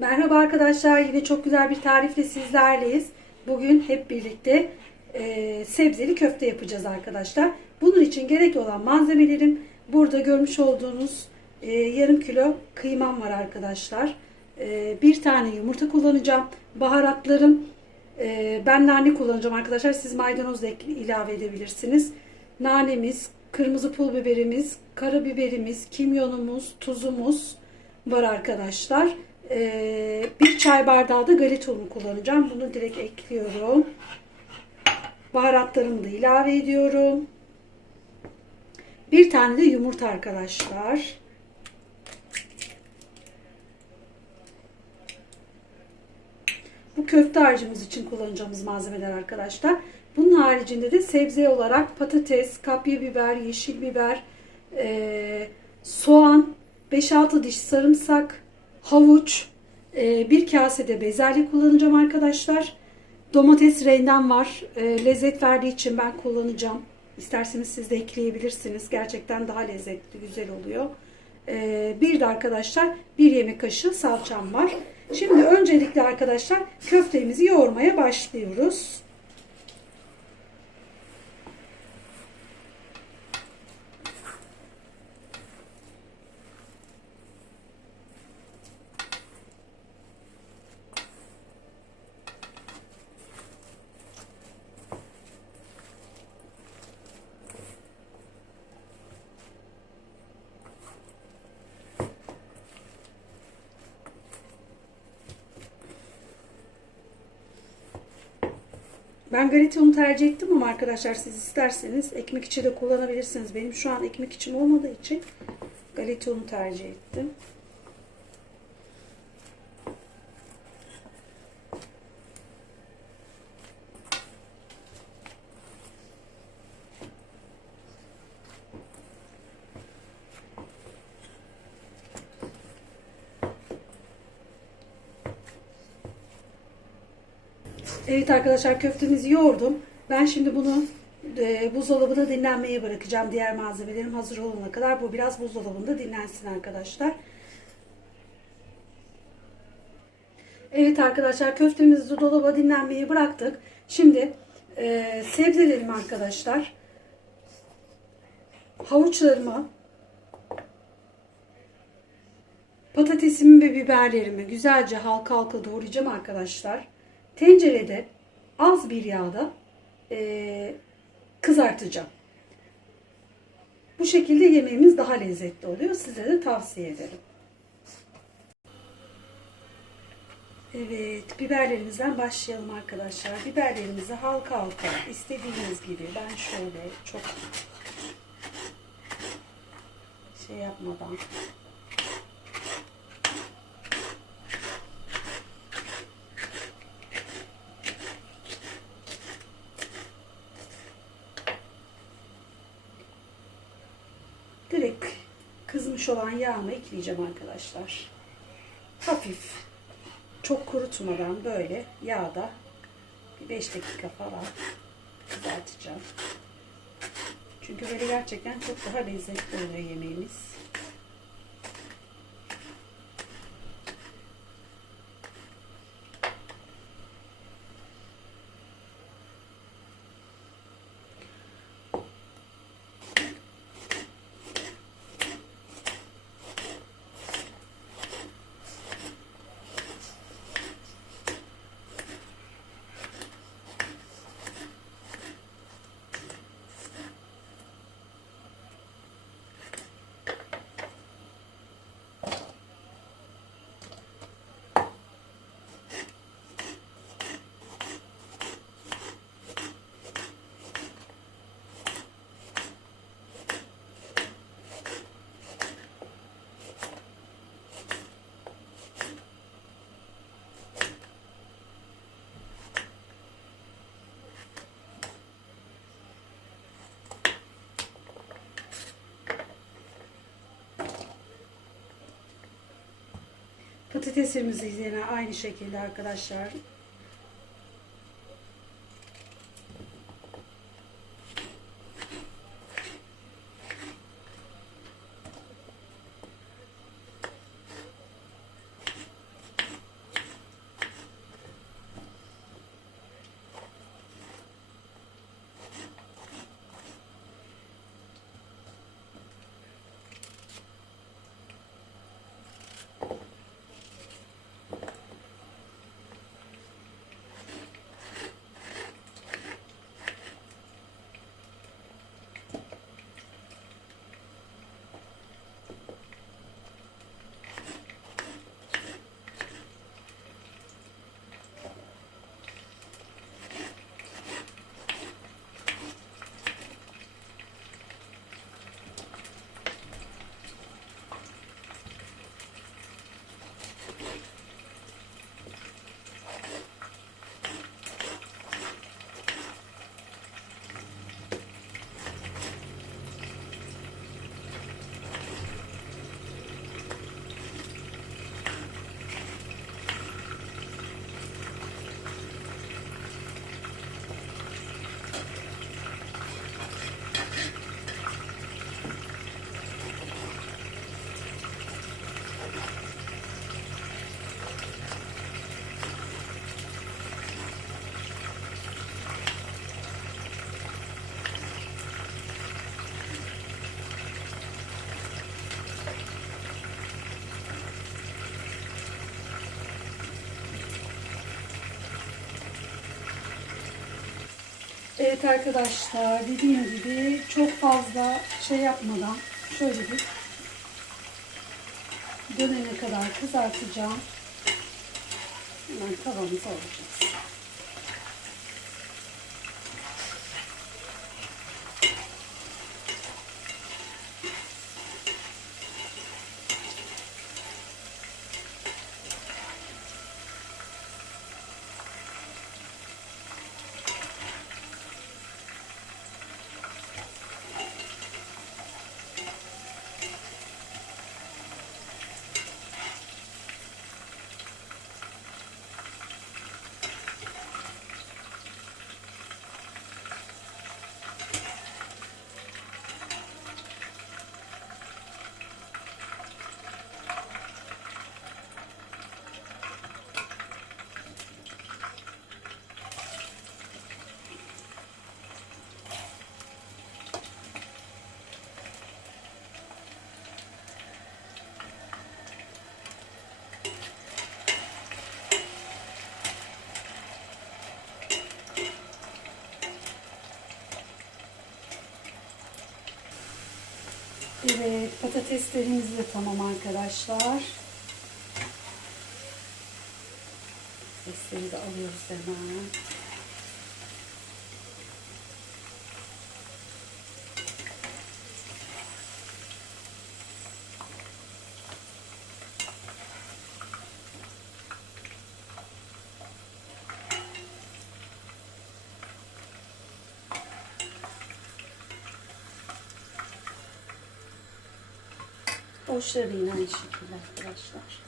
Merhaba arkadaşlar, yine çok güzel bir tarifle sizlerleyiz. Bugün hep birlikte e, sebzeli köfte yapacağız arkadaşlar. Bunun için gerekli olan malzemelerim burada görmüş olduğunuz e, yarım kilo kıymam var arkadaşlar. E, bir tane yumurta kullanacağım. Baharatlarım e, ben nane kullanacağım arkadaşlar. Siz maydanoz da ilave edebilirsiniz. Nanemiz, kırmızı pul biberimiz, karabiberimiz, kimyonumuz, tuzumuz var arkadaşlar. Ee, bir çay bardağı da galeta unu kullanacağım. Bunu direkt ekliyorum. Baharatlarımı da ilave ediyorum. Bir tane de yumurta arkadaşlar. Bu köfte harcımız için kullanacağımız malzemeler arkadaşlar. Bunun haricinde de sebze olarak patates, kapya biber, yeşil biber, eee, soğan, 5-6 diş sarımsak, havuç, eee, bir kasede bezelye kullanacağım arkadaşlar. Domates rendem var. Eee, lezzet verdiği için ben kullanacağım. İsterseniz siz de ekleyebilirsiniz. Gerçekten daha lezzetli, güzel oluyor. Eee, bir de arkadaşlar bir yemek kaşığı salçam var. Şimdi öncelikle arkadaşlar köftemizi yoğurmaya başlıyoruz. Ben galeta unu tercih ettim ama arkadaşlar siz isterseniz ekmek içi de kullanabilirsiniz. Benim şu an ekmek içim olmadığı için galeta unu tercih ettim. Evet arkadaşlar köftemizi yoğurdum. Ben şimdi bunu e, buzdolabına dinlenmeye bırakacağım. Diğer malzemelerim hazır olana kadar. Bu biraz buzdolabında dinlensin arkadaşlar. Evet arkadaşlar köftemizi dolaba dinlenmeye bıraktık. Şimdi e, sebzelerimi arkadaşlar havuçlarımı patatesimi ve biberlerimi güzelce halka halka doğrayacağım arkadaşlar. Tencerede az bir yağda e, kızartacağım. Bu şekilde yemeğimiz daha lezzetli oluyor. Size de tavsiye ederim. Evet, biberlerimizden başlayalım arkadaşlar. Biberlerimizi halka halka istediğiniz gibi ben şöyle çok şey yapmadan direkt olan yağımı ekleyeceğim arkadaşlar. Hafif çok kurutmadan böyle yağda bir 5 dakika falan kızartacağım. Çünkü böyle gerçekten çok daha lezzetli oluyor yemeğimiz. Patatesimizi yine aynı şekilde arkadaşlar Evet arkadaşlar dediğim gibi çok fazla şey yapmadan şöyle bir dönene kadar kızartacağım. Hemen tavamıza alacağız. Evet patateslerimiz de tamam arkadaşlar. Patatesleri de alıyoruz hemen. Boşları yine aynı şekilde arkadaşlar.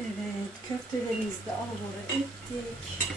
Evet, köftelerimizi de alabora ettik.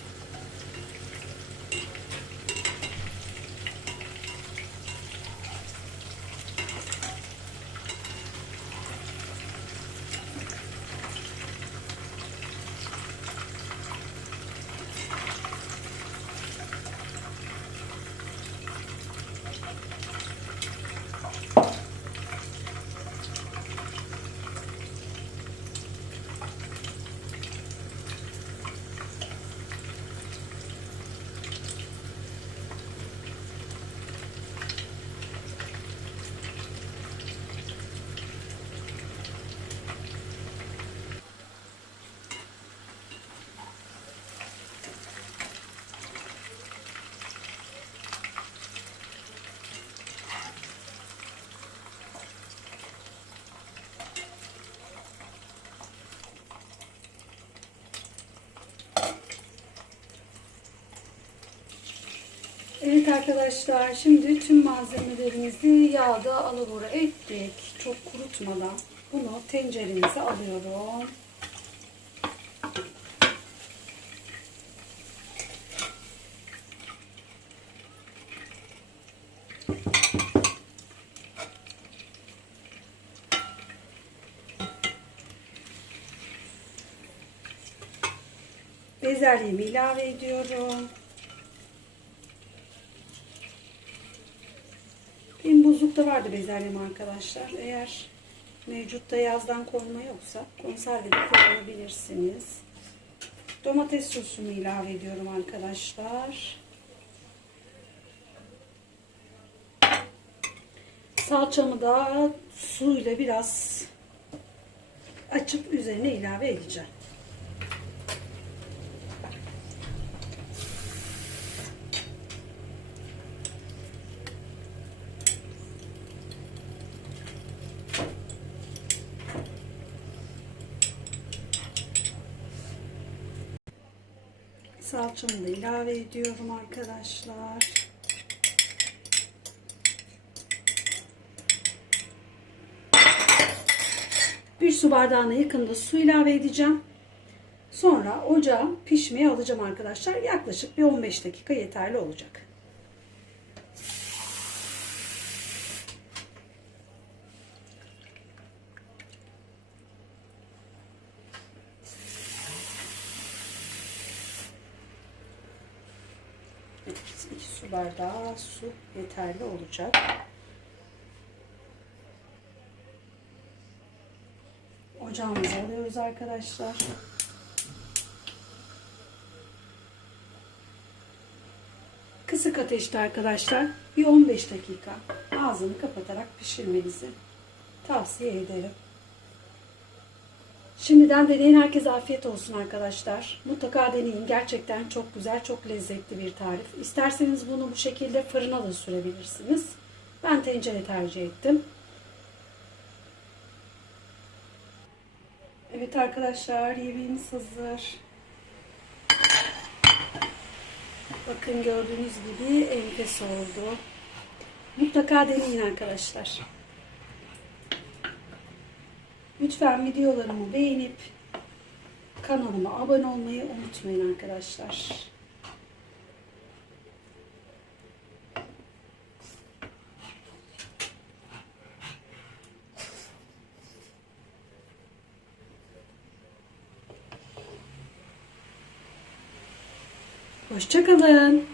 Arkadaşlar şimdi tüm malzemelerimizi yağda alabora ettik. Çok kurutmadan bunu tenceremize alıyorum. Bezelyemi ilave ediyorum. Buzlukta vardı bezelyem arkadaşlar. Eğer mevcutta yazdan koyma yoksa konserve de kullanabilirsiniz. Domates sosumu ilave ediyorum arkadaşlar. Salçamı da suyla biraz açıp üzerine ilave edeceğim. Salçamı da ilave ediyorum arkadaşlar. Bir su bardağına yakında su ilave edeceğim. Sonra ocağa pişmeye alacağım arkadaşlar. Yaklaşık bir 15 dakika yeterli olacak. Evet, 2 su bardağı su yeterli olacak. Ocağımızı alıyoruz arkadaşlar. Kısık ateşte arkadaşlar bir 15 dakika ağzını kapatarak pişirmenizi tavsiye ederim. Şimdiden deneyin herkese afiyet olsun arkadaşlar. Mutlaka deneyin. Gerçekten çok güzel, çok lezzetli bir tarif. İsterseniz bunu bu şekilde fırına da sürebilirsiniz. Ben tencere tercih ettim. Evet arkadaşlar yemeğimiz hazır. Bakın gördüğünüz gibi enfes oldu. Mutlaka deneyin arkadaşlar. Lütfen videolarımı beğenip kanalıma abone olmayı unutmayın arkadaşlar. Hoşçakalın.